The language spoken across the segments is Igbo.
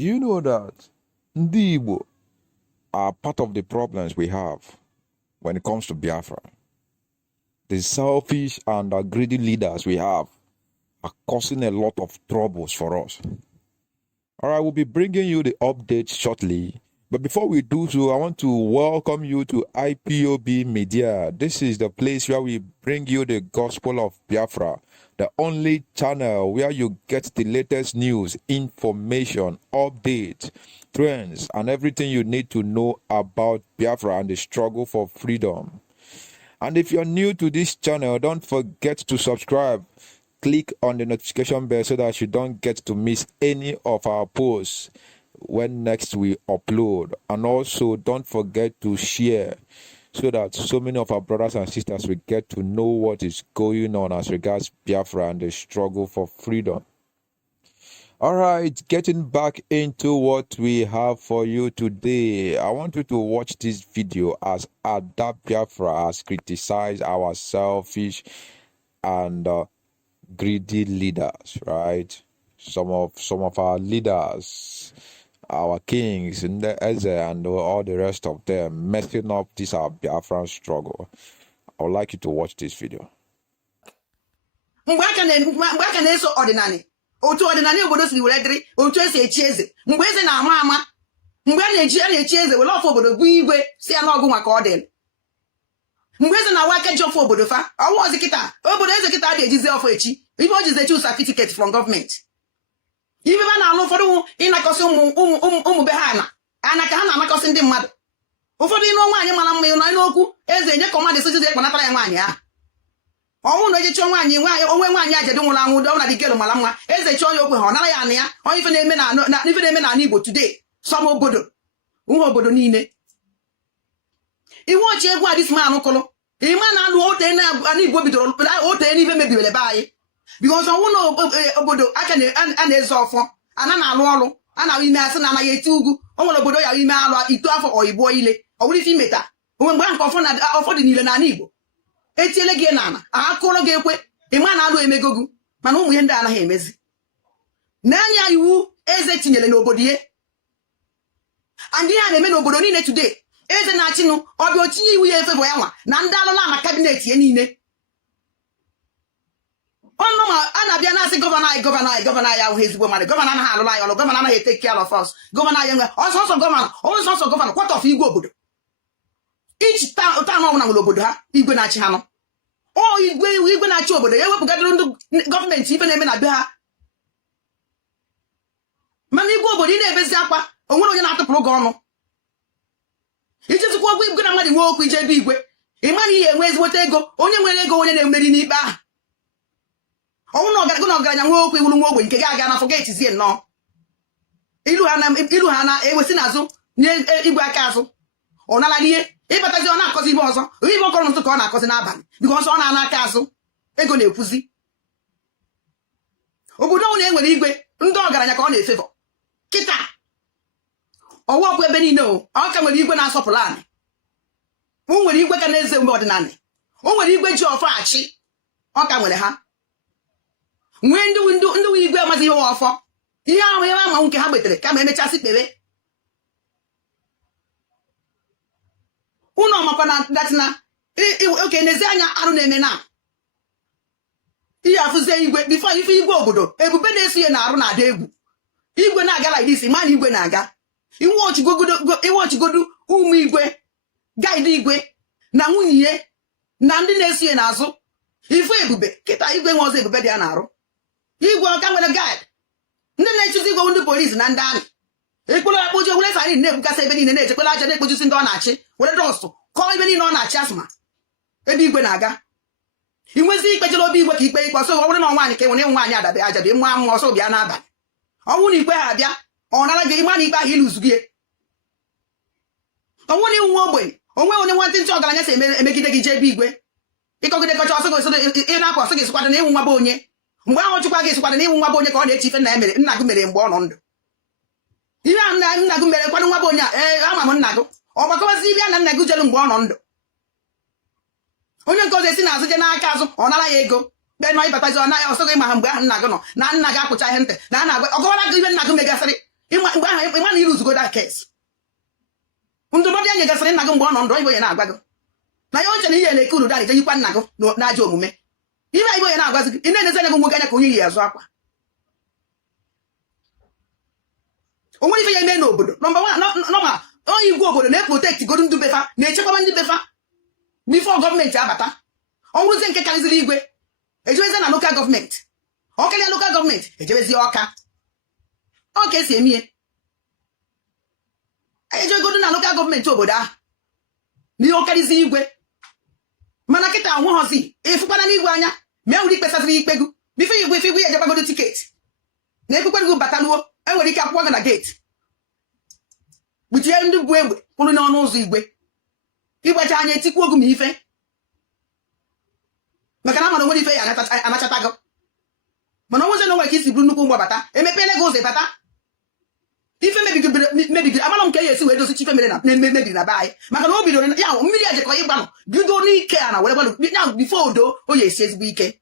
Do you know that the Igbo are part of the problems we have when it comes to Biafra? The selfish and greedy leaders we have are causing a lot of troubles for us. All right, we'll be bringing you the updates shortly. But before we do so, I want to welcome you to IPOB Media. This is the place where we bring you the gospel of Biafra, the only channel where you get the latest news, information, updates, trends, and everything you need to know about Biafra and the struggle for freedom. And if you're new to this channel, don't forget to subscribe. Click on the notification bell so that you don't get to miss any of our posts when next we upload. And also don't forget to share so that so many of our brothers and sisters will get to know what is going on as regards Biafra and the struggle for freedom. All right, getting back into what we have for you today, I want you to watch this video as Ada Biafra has criticized our selfish and greedy leaders, right? Some of our leaders, our kings in the Eze and all the rest of them messing up this our Biafran struggle. I would like you to watch this video. Otu ọdịnala obodo si were dịrị otu esi echi eze mgbe eze na-ama ama mgbe a na-echi eze were ọfọ obodo bụ igwe si ala ọgụ maka ọ dị mgbe eze na-awa aka ji ọfọ obodo fa ọwụ ọzọ kịta obodo eze kịta dị ejizi ọfọ echi ibe o jizi echi certificate from government ibe ba na-alụ ụfọdụ ịnakọsị ụmụ be ha ana ka ha na-anakọsị ndị mmadụ ụfọdụ ịnụ nwaanyị mara mma ịnọ n'okwu eze enye kọmandị sojizi ekpanatara ya nwaanyị ahụ ọnwụ na eji chọọ nwaanyị onwe nwaanyị ajedu nwụrụ anwụ ọ na dịgelu mara mma eze chọọ ya okwe ha ọ nara ya anị ya onye ife na-eme n'ala Igbo today sọm obodo uwe obodo niile iwe ọchị egwu adịsman kụrụ ịma na alụ ote na Igbo bidoro ote n'ife mebibere be anyị bikọs ọnwụ na obodo aka a na-eze ọfọ ana na-alụ ọrụ a na ime asị na anaghị eti ugwu o nwere obodo ya ime alụ ito afọ oyibo ile ọ bụrụ ife imeta onwe mgbe nke ọfọ dị niile n'ala Igbo etiele gị n'ala akụrụ gị ekwe ịma na alụ emegogu mana ụmụ ihe ndị anaghị emezi n'anya iwu eze tinyere n'obodo ihe andị ya na-eme n'obodo niile today eze na-achịnụ ọbịa otinye iwu ya efebụ ya nwa na ndị alụla na kabinet ya niile ọnụ ma a na-abịa na-asị gọvanọ anyị ahụghị ezigbo mmadụ gọvanọ anaghị alụla anyị ọlụ gọvanọ anaghị eteki care of us gọvanọ anyị enwe ọsọsọ gọvanọ kwọt of igwe obodo ichi taanụ ọbụla nwere obodo ha igwe na-achị ha nọ igwe na-achị obodo ya ewepụgadịrị ndị gọọmenti ife na-eme na be ha mana igwe obodo ị na-ebezi akwa onwere onye na-atụpụrụ gị ọnụ iji zụkwa ọgwụ igwe na mmadụ nwe okwu ije ebe igwe ị mara ihe enwe ezigbote ego onye nwere ego onye na-emeri n'ikpe ahụ ọnwụ na ọgaranya nwe okwu iwuru nwa ogbe nke gị aga na fọgetizie nnọọ ilu ha na-ewesi n'azụ nye igwe aka azụ ọ nala ihe ịbatazi ọ na-akọzi ibe ọzọ ibe ọkọrọ ntụ ka ọ na-akọzi n'abalị biko ọsọ ọ na-ana aka azụ ego na-ekwuzi obodo ọnwụ na-enwere igwe ndị ọgaranya ka ọ na-efevọ kịta ọwa ọkụ ebe niile ọ ka nwere igwe na-asọpụrụ anyị o nwere igwe ka na-eze mgbe ọdịnala o nwere igwe ji ọfọ achị ọ ka nwere ha nwee ndị igwe amazi ihe ọfọ ihe ahụ ebe ama nke ha gbetere kama emechasị kpere ụnọ makwa na datina oke n'ezi anya arụ na-eme na ihe afụzie igwe bifo ife igwe obodo ebube na-eso ya na arụ na-ada egwu igwe na-aga like this ma na igwe na-aga iwe ochigodu ụmụ igwe gaịdị igwe na nwunye ya na ndị na-eso ya n'azụ ife ebube kịta igwe nwe ọzọ ebube dị ya na-arụ igwe ọka nwere gaịdị ndị na-echuzi igwe ndị polisi na ndị amị ekporo akpoji were sari na-ebukasị ebe niile na-echekwala aja na-ekpojusi ndị ọ na-achị were dọstụ kọọ ebe niile ọ na-achị asụma ebe igwe na-aga inwezi ikpejere obi igwe ka ikpe ọsọ ọ bụrụ na nwaanyị ka enwere nwaanyị adabe ajabe mma mmụọ ọsọ bịa n'abalị ọ bụrụ na ikpe ha abịa ọ nara gị ịma na ikpe ahụ ịlụzugị ọ bụrụ na iwu nwa ogbenye onwe onye nwantị ntị ọgaranya si emegide gị jee ebe igwe ịkọgide kọcha ọsọ gị ị na-akwa ọsọ gị sịkwado na ịnwụ nwa bụ onye mgbe ahụ chụkwa gị sịkwado na ịnwụ nwa bụ onye ka ọ na-eche ife nna gị mere mgbe ọ nọ ndụ ihe ahụ nna gị mere kwanụ nwa bụ onye a ama m nna gị ọ gbakọbazi ibe ya na nna gị jelu mgbe ọ nọ ndụ onye nke ọzọ esi n'azụ je n'aka azụ ọ nara ya ego kpe nọ ịbatazi ọ naghị ọsọ gị ma ha mgbe ahụ nna gị nọ na nna gị akpụcha ihe ntị na a na-agwa ọgọwara gị ibe nna gị megasịrị mgbe ahụ case. Ndụmọdụ ya nyegasịrị nna gị mgbe ọ nọ ndụ Igbo ya na-agwa gị na ya oche na ihe na-eke uru da ejeyikwa nna gị n'ajọ omume. Ihe Igbo ya na-agwazi gị ị na-enezi anya gị nwoke anya ka onye yi azụ akwa. O nwere ife ya eme n'obodo. Nọmba 1 nọma onye igwe obodo na-eprotect godu ndị befa na-echekwaba ndị befa before gọọmenti abata. Ọ bụrụzie nke karịziri igwe ejebezi na local gọọmenti. Ọ karịa local gọọmenti ejebezi ọka. Ọ ka esi emie. Ejegodu na local gọọmenti obodo ahụ n'ihe ọ karịziri igwe. Mana kịta anwụghọzi efukwana n'igwe anya mee ụdị ikpesaziri ikpe gị bifo igwe ife igwe ya ejekwagodo tiketi na ekpekwe gị bataluo enwere ike akwụkwọ gị na geeti gbuchie ndị bụ egbe kwụrụ n'ọnụ ụzọ igwe igbacha anya etikwu ogu ma ife maka na amara onwere ife ya anachata gị mana onweze na onwere ka isi bụrụ nnukwu mgbabata emepeela gị ụzọ bata ife mebigiri amara m ka ya esi wee dozi ife mere na mebiri na be anyị maka na o bidoro ya mmiri a jekọ ịgbanụ bido n'ike a na were gbanụ ya bifo odo o ya esi ezigbo ike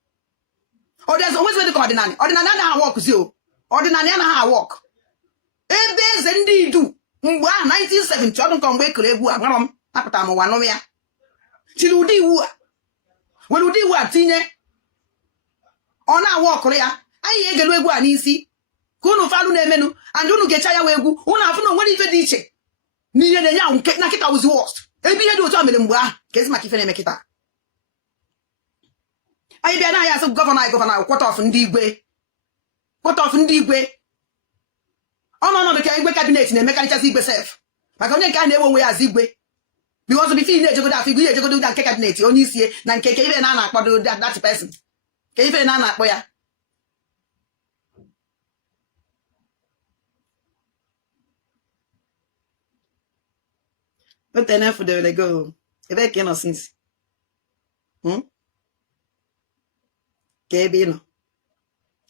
onwezi dị ka ọdịnala anaghị awọkụzi o ọdịnala anaghị awọk ebe eze ndị idu mgbe ahụ 1970 ọdụ nke mgbe ekere egwu a mara m apụtara m ụwa nụm ya chiri ụdị iwu a were ụdị iwu a tinye ọ na-awa ọkụrụ ya anyị egelu egwu a n'isi ka unu falụ na-emenụ and unu gecha ya wee egwu unu afụ na onwere ife dị iche n'ihe na-enye ahụ nke na kịta wuzi wọst ebe ihe dị otu a mere mgbe ahụ ka ezi maka ife na-eme kịta anyị bịa na anyị asị gọvanọ kwọtọf ndị igwe ọnọdụ ka igwe kabinet na-emekarịchasị igwe sef maka onye nke a na-ewe onwe ya azụ igwe bikọzọ bifo ị na-ejegodo afọ igwe ihe ejegodo ụda nke kabinet onye isie na nke ka ife na-akpọdo that person ka ife na-akpọ ya otenefu dere go ebe ka ị nọ since ka ebe ị nọ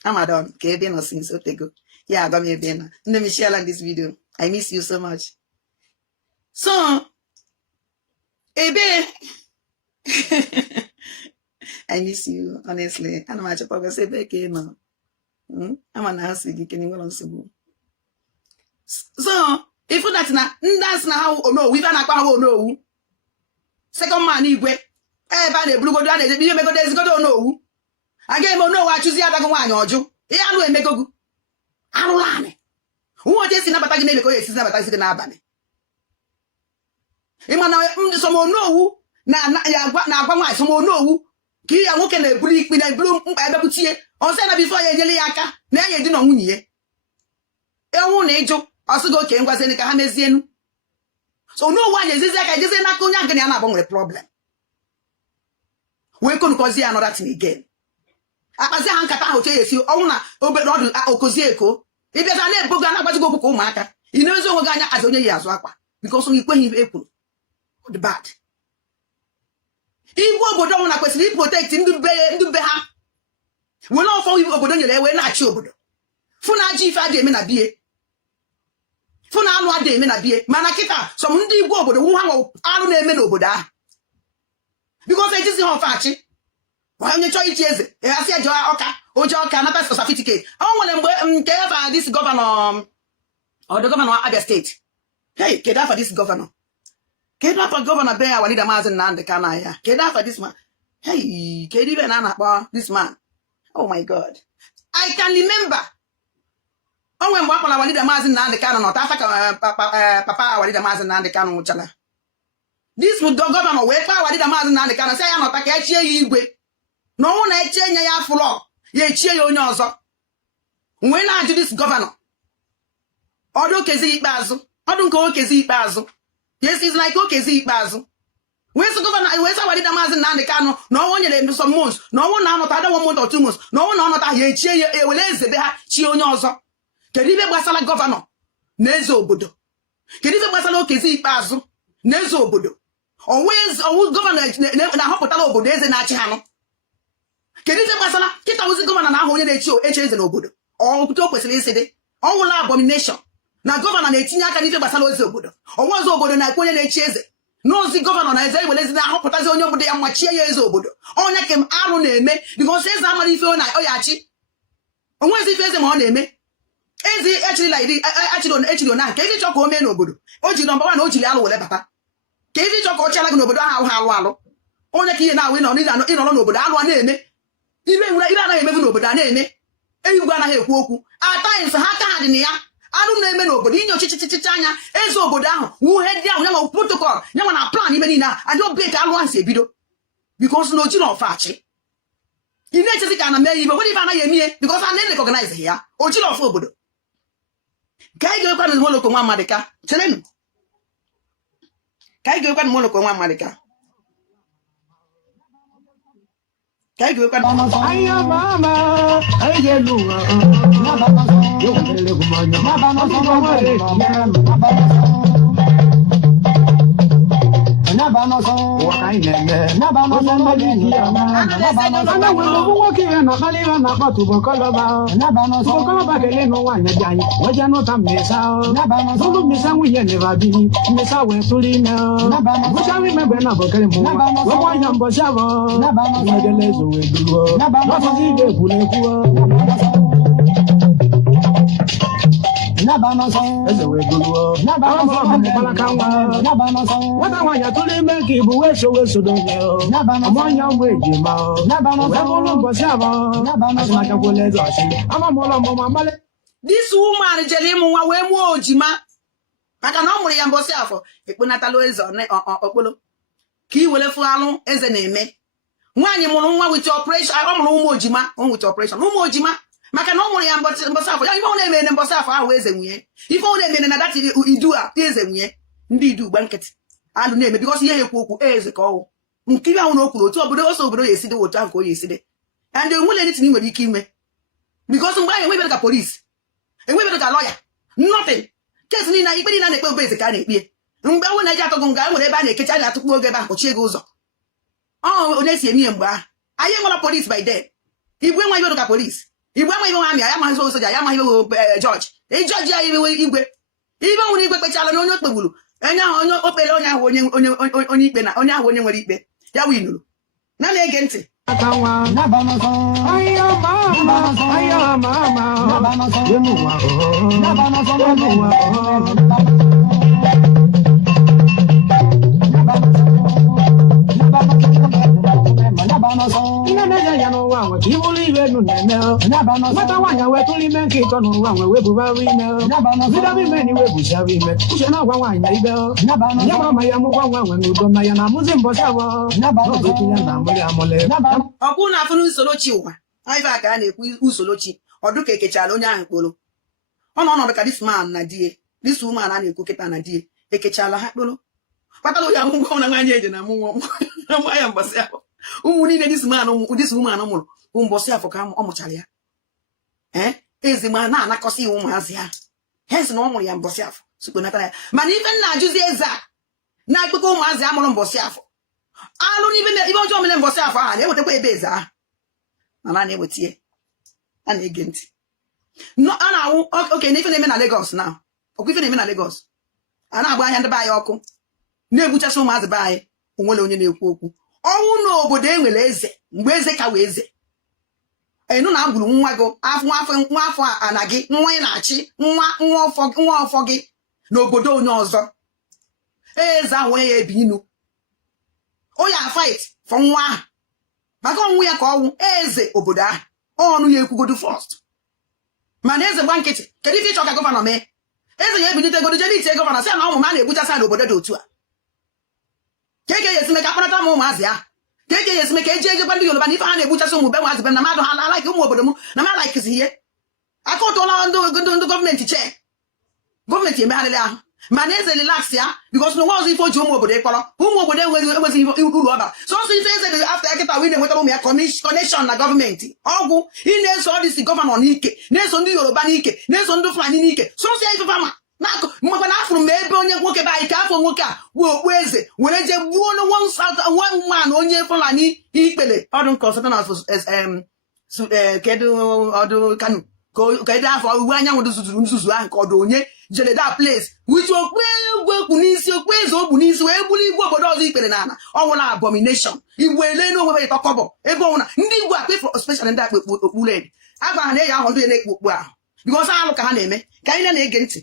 Amadon ka ebe ị nọ since otego ya agwa m ebe ị nọ nne m share this video. I miss you so much. So ebe I miss you honestly. Ana m achọkwa gosi ebe ka ị nọ ama na ha si gị kene nwere nsogbu. So if that na ndas na ha onowu ife na-akpa ha onowu second man igwe ebe a na-eburugodo a na-ejebi ihe megodo ezigodo onowu aga eme onowu achụzi adago nwaanyị ọjụ ihe alụ emegogu alụla anị nwa oche si nabata gị na-eme ka o esi nabata gị n'abalị ịma na somonowu na-agwa nwaanyị somonowu ka ya nwoke na-eburu ikpe na-eburu mkpa ebebutie ọsọ na bifo ya enyere ya aka na enye di na nwunye ya ewu na ịjụ ọsị gị oke ngwazini ka ha mezienu so n'owu anyị ezizi aka ejezie n'aka onye agịnị ya na-agba nwere problem wee konukozie ya another thing again akpazi ha nkata ahụ che esi ọnwụ na obere ọdụ okozie eko ịbịaza na-ebogo a na-agbazi gị okwu ka ụmụaka ị na-ezi onwe gị anya azi onye yi azụ akwa because onye ikweghị ekwuru the bad igwe obodo ọnwụ na kwesịrị iprotect ndị be ha were ọfọ iwu obodo nyere wee na-achị obodo fụ na ajọ ife adị eme na bie fụ na anụ adị eme na bie mana kịta sọm ndị igwe obodo wụ ha nwe arụ na-eme n'obodo ahụ because ejizi ha ọfa achị onye chọọ ichi eze eghasị eje ọka oje ọka nata certificate ọ nwere mgbe nke afa this gọvanọ ọdụ gọvanọ Abia steeti hey kedu afa this gọvanọ kedu afa gọvanọ be ya walida Maazị Nnamdi Kanu ya kedu afa this man hey kedu ibe na na-akpọ this man oh my god I can remember onwe mgbe akpọla walida Maazị Nnamdi Kanu nọta afa ka papa walida Maazị Nnamdi Kanu nwụchala this gọvanọ wee kpaa walida Maazị Nnamdi Kanu sị ya nọta ka echie ya igwe na ọnwụ na echie nye ya afụlọ ya echie ya onye ọzọ wee na-ajụ dis gọvanọ ọdụ okezi ikpeazụ ọdụ nke okezi ikpeazụ yes is like okezi ikpeazụ wee sị gọvanọ wee sị walida Maazị Nnamdi Kanu na ọnwụ nyere some months na ọnwụ na anọta ada 1 month or 2 months na ọnwụ na ọnọta ya echie ya ewere ezebe ha chie onye ọzọ kedu ibe gbasara gọvanọ na eze obodo kedu ibe gbasara okezi ikpeazụ na eze obodo ọwụ gọvanọ na-ahọpụtara obodo eze na-achị ha nụ kedu ife gbasara kịta ozi gọvanọ na ahụ onye na-eche eze n'obodo ọpụta o kwesịrị isi dị ọnwụla abomination na gọvanọ na-etinye aka n'ife gbasara ozi obodo ọnwa ozi obodo na-ekwe onye na-echi eze n'ozi gọvanọ na eze iwelezi na-ahọpụtazi onye obodo ya mma chie ya eze obodo onye kem arụ na-eme bikos eze amara ife ọ ya achị onwezi ife eze ma ọ na-eme ezi echiri na nke iji chọ ka o mee n'obodo o ji nọmba 1 o jiri alụ were bata ka iji chọ ka ọ chịala gị n'obodo ahụ alụ onye ka ihe na-awụ ịnọrọ n'obodo alụ a na-eme ibe anaghị emebu n'obodo a na-eme Igbo anaghị ekwu okwu atayịms ha aka ha dị na ya alụ na-eme n'obodo inye ọchịchịchịcha anya eze obodo ahụ wuhe ndị ahụ nyanwa protokọl nyanwa na plan ime niile adị obe ka alụ ahụ si ebido bikos na oji na ọfa achị ị na-echezi ka na mee ibe nwere ife anaghị eme ihe bikos a na-elekọganize ya oji na ọfa obodo ka anyị ga-ekwe na moloko nwa mmadụ ka cherenụ ka anyị ga-ekwe na moloko nwa mmadụ ka cái người con ai mama ai về luôn na ba ma yo le ko ma na ba ma so ma re na ba ma so wa kai ne na ba ma so ma ri ya na ba ma so na wo wo ki na khali na ba tu bo ko lo ba na ba ma so ko ba ke le no wa nya jan wa ja no ta me sa na ba ma so lu me sa wi ye ne ba bi me sa we tu li na na ba ma so sa wi me be na bo ke mo wa wa nya bo sa bo na ba ma so ke le zo we du na ba ma so ji de ku le ku na ba ma so eze we du na ba ma so mo bala kan wa na ba ma so wa ta wa ya tu li me ki bu we so do ye na ba ma so mo nya we ji ma na ba ma so mo lo bo sa bo na ba ma so ma ka ko le zo si ama mo lo mo ma male this woman jele mu wa we mu ojima maka na ọ mụrụ ya mbọsị afọ ekponatalo eze okpolo ka iwere fu alụ eze na-eme nwaanyị mụrụ nwa wit operation ọ mụrụ ụmụ ojima wit operation ụmụ ojima maka na ọ mụrụ ya mbọsị afọ ya ife ọ na-eme na mbọsị afọ ahụ eze nwunye ife ọ na-eme na dati idu a eze nwunye ndị idu gba nkịtị alụ na-eme bikọs ihe ekwu okwu eze ka ọwụ nkiri ahụ na o kwuru otu obodo ose obodo ya eside otu ahụ ka o ya eside and enwele nitin nwere ike ime bikọs mgbe ahụ enwebere ka polisi enwebere ka lọya nothing kesi niile ikpe niile na-ekpe obe eze ka a na-ekpie mgbe nwụ na-eji atọgụ nga e nwere ebe a na-ekecha a na-atụkpu oge ebe ahụ kpọchie gị ụzọ onye si eme ihe mgbe ahụ anyị enwere polisi by then igwe enweghị ibe ka polisi igwe enweghị ibe nwa amị ya amaghị ozo soja ya amaghị ibe jọji jọji ya ibe igwe ibe nwere igwe kpechala na onye okpegburu onye ahụ onye okpere onye ahụ onye ikpe na onye ahụ onye nwere ikpe ya winuru na na-ege ntị ọkwụ na-afụ n'usorochi ụwa ife a ka a na-ekwu usorochi ọdụ ka ekechala onye ahụ kporo ọ nọ ọnọdụ ka dis man na die dis woman a na-ekwu kịta na die ekechala ha kporo kpatara onye ahụ ngwa na nwaanyị eje na mụnwa ya mbọsị ahụ ụmụ niile dis woman mụrụ bụ mbọsị afọ ka ọ mụchara ya ezi ma na-anakọsị iwu ụmụazị ha hesi na ọ mụrụ ya mbọsị afọ sukponatara ya mana ife nna ajụzi eze a na-ekpekọ ụmụazị a mụrụ mbọsị afọ alụ n'ibe ọjọọ mere mbọsị afọ ahụ na-ewetakwa ebe eze ahụ mana na-ewetie a na-ege ntị a na-awụ oke na ife na-eme na Lagos na ọkwa ife na-eme na Lagos a na-agba ahịa ndị be anyị ọkụ na-egbuchasị ụmụazị be anyị onwere onye na-ekwu okwu ọnwụ n'obodo enwere eze mgbe eze ka wee eze enu na agburu nwa gị nwa afọ ana gị nwa ị na-achị nwa ọfọ gị n'obodo onye ọzọ eze ahụ onye ya ebi inu o ya fight for nwa ahụ maka ọnwụ ya ka ọnwụ eze obodo ahụ ọnụ ya ekwugodu first mana eze gba nkịtị kedu ife ịchọ ka gọvanọ mee eze ya ebinite ego jebe itie gọvanọ sị na ụmụ m a na-egbuchasị n'obodo dị otu a ka eke ya esime ka akpọrọta m ụmụazị ahụ ka eke ya esime ka eji ejekwa ndị Yoruba na ife ha na-egbuchasị ụmụ be nwaazị be na mmadụ ha na-alaiki ụmụ obodo m na m alaikisi ihe aka ụtụla ndị gọọmenti chee gọọmenti emegharịrị ahụ mana eze relax ya bikos na nwa ọzọ ife o ji ụmụ obodo ịkpọrọ ụmụ obodo enweghị uru ọ bara sọsọ ife eze dị afta kịta wee na-enwetara ụmụ ya kọneshọn na gọọmenti ọgwụ ị na-eso ọdịsi gọvanọ n'ike na-eso ndị Yoruba n'ike na-eso ndị Fulani n'ike sọsọ ya ife fama mmakwa na afụrụ m ebe onye nwoke be anyị ka afọ nwoke a bụ okpu eze were je gbuo nwa onye Fulani ikpele ọdụ nkọsọta na kedu ọdụ Kanu ka ede afọ uwe anyanwụ dụzuzuru nzuzu ahụ ka ọdụ onye jere da place wichi okpu egwu ekwu n'isi okpu eze ogbu n'isi wee bụrụ igwe obodo ọzọ ikpere n'ala ọnwụla abomination igwe ele n'onwe ya tọkọbọ ebe ọnwụna ndị igwe akpa ifo special ndị akpa okpu led agwara na eyi ahụ ndị na-ekpu okpu ahụ because alụ ka ha na-eme ka anyị na-ege ntị.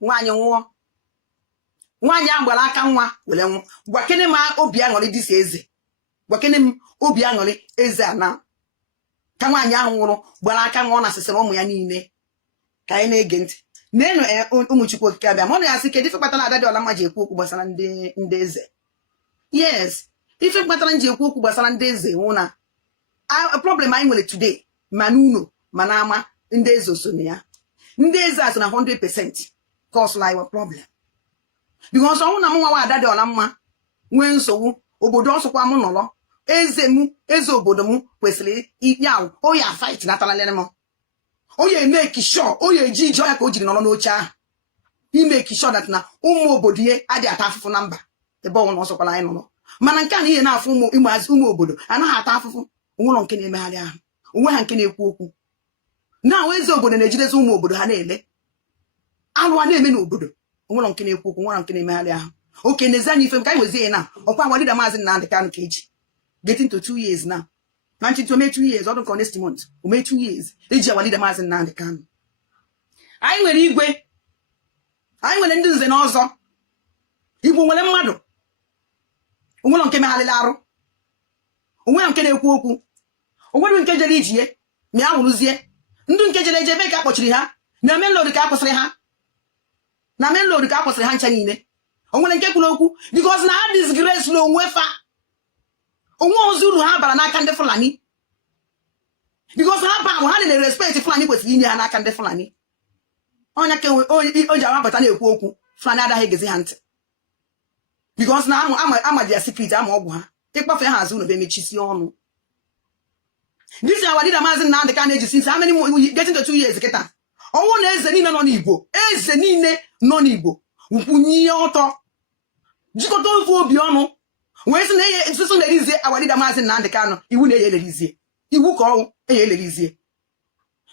Nwaanyị nwụọ, nwaanyị ahụ gbara aka nwa were nwụ. Gwakene ma obi aṅụrị dịsa eze, gwakene m obi aṅụrị eze ana ka nwaanyị ahụ nwụrụ gbara aka nwa ọ na-asịsịrị ụmụ ya niile. Ka anyị na-ege ntị n'enu ụmụ Chukwu okike abịa. Ma ọ na-asị kedu ife kpatara Adadiola ji ekwu okwu gbasara ndị eze. Yes, ife kpatara nji ekwu okwu gbasara ndị eze nwụ na problem anyị nwere today ma n'ụlọ ma n'ama ndị eze so na ya. Ndị eze a so na 100% cause like problem. Because ọnwụ na m nwa Adadiola mma nwee nsogbu obodo ọsọkwa m nọrọ eze obodo m kwesịrị ya o ya fight na talalere m. O ya make sure o ya eji ije ya ka o jiri nọrọ n'oche ahụ. Make sure that na ụmụ obodo ya adị ata afụfụ na mba ebe ọnwụ na ọsọkwala anyị nọrọ. Mana nke a na ihe na-afụ ụmụ obodo anaghị ata afụfụ onwere nke na-emegharị ahụ. Onwe ha nke na-ekwu okwu. Na eze obodo na-ejidezi ụmụ obodo ha na-ele alụ a na-eme n'obodo. Onwere nke na-ekwu okwu, nwere nke na-emegharị ahụ. Oke n'ezi anya ife m ka anyị wezie na ọkwa Walida Maazị Nnamdi Kanu ka eji getting to 2 years now. Na nchịtụ ome 2 years ọdụ nke next month ome 2 years eji Walida Maazị Nnamdi Kanu. Anyị nwere igwe, anyị nwere ndị nze na ọzọ. Igbo nwere mmadụ, onwere nke megharịrị arụ, onwere nke na-ekwu okwu, onwere nke jere ijie ma ya nwụrụzie. Ndị nke jere ejebe ka akpọchiri ha na main road ka akwụsịrị ha, na main road ka akwụsịrị ha ncha niile. Onwere nke kwuru okwu because na ha disgrace na onwe fa. Onwe ozi uru ha bara n'aka ndị Fulani because ha ba ha na respect Fulani kwesịrị inye ha n'aka ndị Fulani. Onya ka o ji amapụta na-ekwu okwu Fulani adaghị egezi ha ntị because na ama dia secret ama ọgwụ ha ịkpafe ha azụ na be mechisi ọnụ. This is Walida Maazị Nnamdi Kanu eji since how many getting to 2 years kịta. Ọnwụ na eze niile nọ n'Igbo, eze niile nọ n'Igbo nkwunye ọtọ jikọta ofu obi ọnụ wee sị na nsụsụ na-erizie Walida Maazị Nnamdi Kanu iwu na elerizie iwu ka ọnwụ elerizie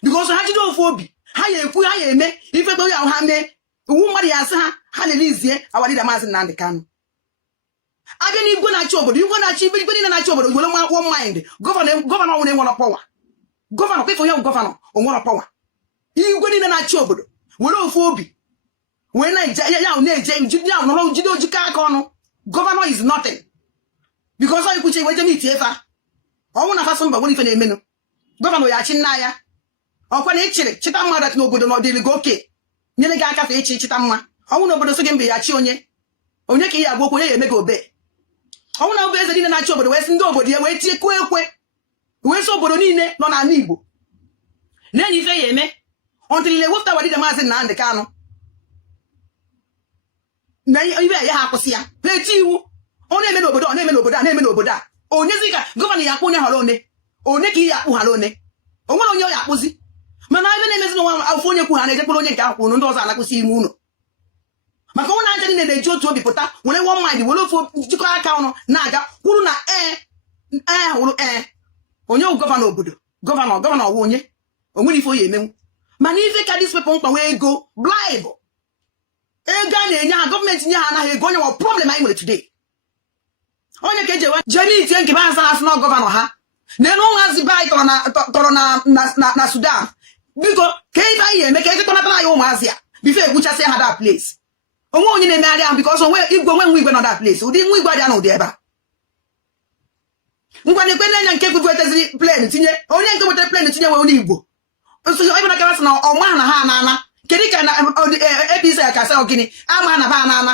because ha jide ofu obi ha ya ekwu ha ya eme ife to ya ha mee iwu mmadụ ya asị ha na-elizie Walida Maazị Nnamdi Kanu. Abịa n'igwe na-achị obodo, igwe na-achị igwe niile na-achị obodo were one mind. Gọvanọ nwere nwere pọwa. Gọvanọ kwa ife onye gọvanọ onwere pọwa. Igwe niile na-achị obodo were ofu obi wee na-eje ya na-eje ya nọrọ jide ojike aka ọnụ. Gọvanọ is nothing because onye kwuche iwe je meet efa ọnwụ na fasụ mba nwere ife na-emenụ. Gọvanọ ya achị nna ya ọkwa na ịchịrị chịta mma dat n'obodo na ọdịrị gị oke nyere gị aka fe ịchị chịta mma. Ọnwụ na obodo so gị mbe ya chi onye ka ya agwa okwu onye ya eme gị obe. Ọnwụ na obe eze niile na-achị obodo wee sị ndị obodo ya wee tie kwe ekwe wee sị obodo niile nọ n'ala Igbo na-enye ife ya eme until ile wepụta Walida Maazị Nnamdi Kanu na ibe ya ha akwụsị ya ha eti iwu ọ na-eme n'obodo ọ na-eme n'obodo a na-eme n'obodo a onyezi ka gọvanọ ya akpụ onye họrọ one ka ihe akpụ hara one onwere onye ọ ya akpụzi. Mana ebe na-emezi n'ụwa afọ onye kwu ha na-ejekpụrụ onye nke akwụkwụ ndị ọzọ anakwụsị ime ụlọ maka ọnwụ na aja niile na-eji otu obi pụta were one mind were ofu jikọ aka ọnụ na-aga kwuru na hụrụ onye gọvanọ obodo gọvanọ ọwụ onye onwere ife oyi emenwu. Mana ife ka dis people mkpa wee ego bribe ego a na-enye ha gọọmenti nye ha anaghị ego onye nwe problem anyị nwere today. Onye ka ejewe jemi itie nke be azara asị na gọvanọ ha na-enu nhazi be anyị tọrọ na Sudan. Biko ka ife anyị eme ka ejikọnatara anyị ụmụazị ya bife egbuchasị ha that place. Onwe onye na-emegharị ahụ because onwe igwe nwe igwe nọ that place ụdị nwa igwe adịa n'ụdị ebe a. Ngwa na-ekwe na-enye nke kweteziri plen tinye onye nke wetara plen tinye nwe onye Igbo nso ebe na kara sị na ọma na ha anana kedu ka na APC ka sị gịnị ama na ba anana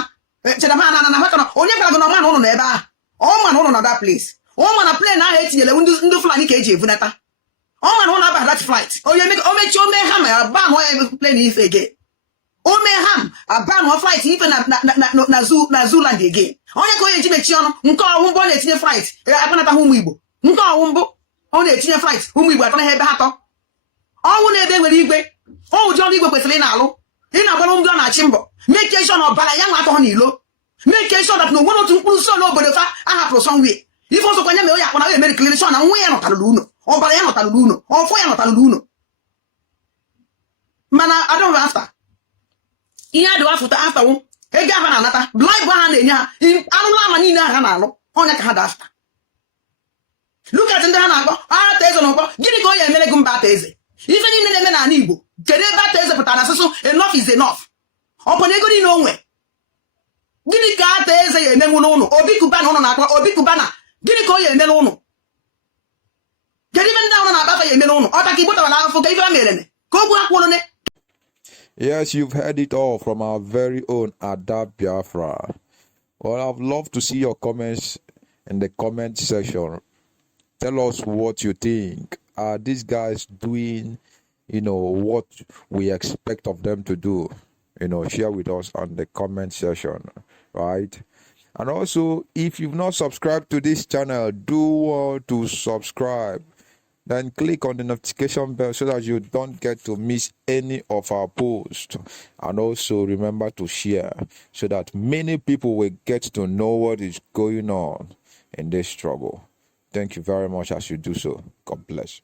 cheda ma anana na maka na onye gwara gị na ọma na ụlọ n'ebe ahụ ọma na ụlọ na that place ọma na plen ahụ etinyere ndị Fulani ka eji evunata ọma na ụlọ aba that flight onye omechi ome ha ma ya ba ahụ plen ife again ome ham abanụ flight ife na Zuland again onye ka onye ji mechi ọnụ nke ọwụ mbụ ọ na-etinye flight akpanata ụmụ Igbo nke ọwụ mbụ ọ na-etinye flight ụmụ Igbo atọ na ebe ha atọ ọnwụ na ebe nwere igwe ụdị ọrụ igwe kwesịrị ị na-alụ ị na-agbara ndị ọ na-achị mbọ make sure na ọbara ya nwa atọ ha n'ilo make sure that na onwere otu mkpụrụ nsọ n'obodo fa ahapụrụ somewhere ife ọzọkwa nya mere onye akpọ na emere declaration na nwa ya nọtarụrụ ụlọ ọbara ya nọtarụrụ ụlọ ọfọ ya nọtarụrụ ụlọ mana adọrọ afta ihe adịwa afụta afta wụ ego ahụ na-anata blaịbụ ha na-enye ha arụrụ ama niile ahụ ha na-alụ ọnya ka ha da afta lukat ndị ha na-akpọ ata eze na ụkpọ gịnị ka o ya emere gị mba ata eze ife niile na-eme n'ala Igbo kedu ebe ata eze pụtara asụsụ enough is enough ọ bụ na ego niile onwe gịnị ka ata eze ya emenwu n'ụlọ obi kubana ụnụ na-akpọ obi kubana gịnị ka o ya eme n'ụlọ kedu ife ndị ahụ na-akpafa ya eme n'ụlọ ọ taka Igbo tara na afọ ka ife ha mere ka ogwu akwụrụ ne. Yes, you've heard it all from our very own Ada Biafra. Well, I'd love to see your comments in the comment section. Tell us what you think. Are these guys doing, what we expect of them to do? Share with us on the comment section, right? And also, if you've not subscribed to this channel, do to subscribe. Then click on the notification bell so that you don't get to miss any of our posts. And also remember to share so that many people will get to know what is going on in this struggle. Thank you very much as you do so. God bless.